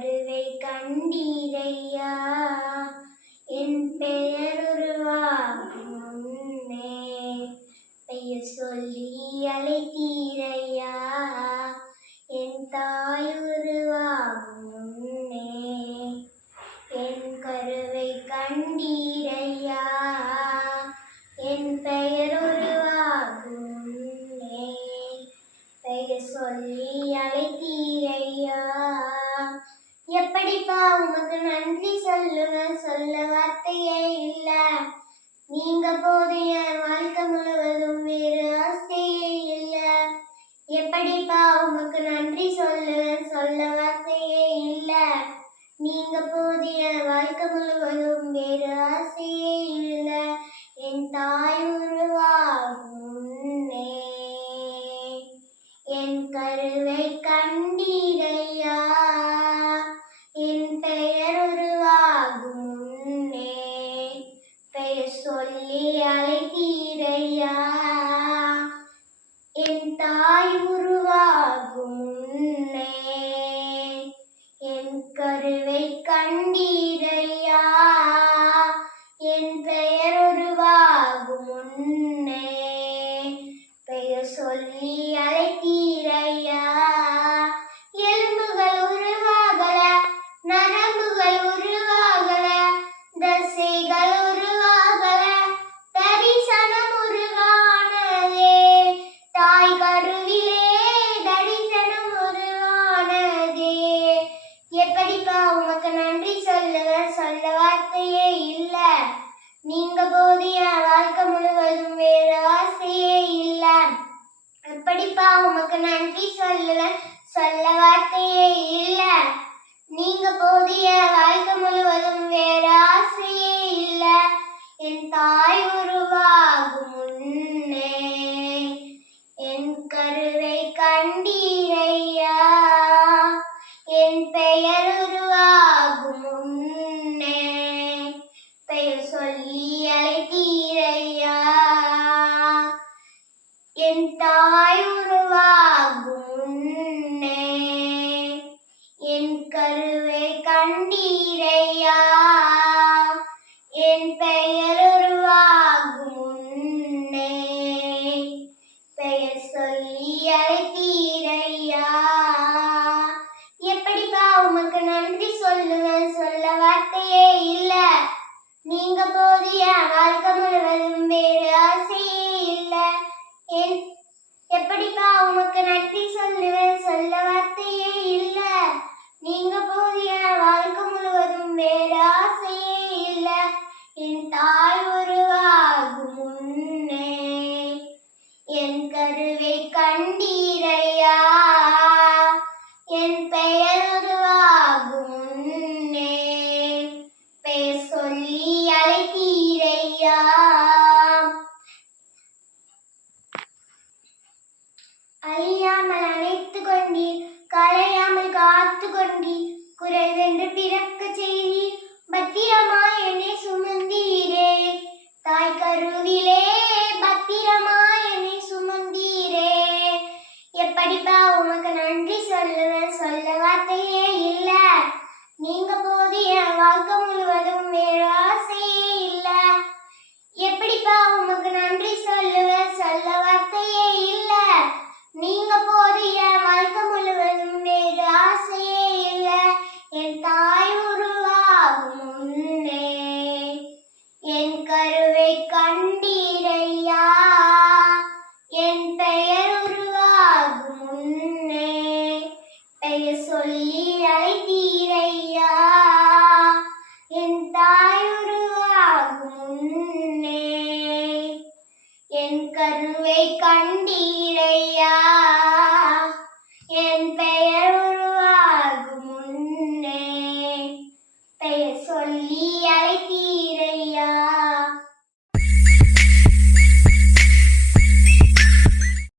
கருவை கண்டீரையா? என் பெயர் உருவாகும் முன்னே பெயர் சொல்லி அழைத்தீரையா? என் தாய் உருவாகும் முன்னே என் கருவை கண்டீரையா? என் பெயர் உருவாகும் பெயர் சொல்லி அழைத்தீர் போதிய வாழ்க்கை சொல்லி அழைத்தீரையா சொல்லுங்க சொல்ல வார்த்தையே இல்ல. நீங்க போதிய வாழ்க்கை முழுவதும் வேற ஆசையே இல்ல. என் தாய் உருவாகும் முன்னே என் கருவை கண்டீரையா. என் பெயர் உருவாகும் முன்னே பெயர் சொல்லி அழைத்தீரையா. என் தாய் உருவாகும் கருவை கண்டீரையா? என் பெயர் உருவாகும் முன்னே. பெயர் சொல்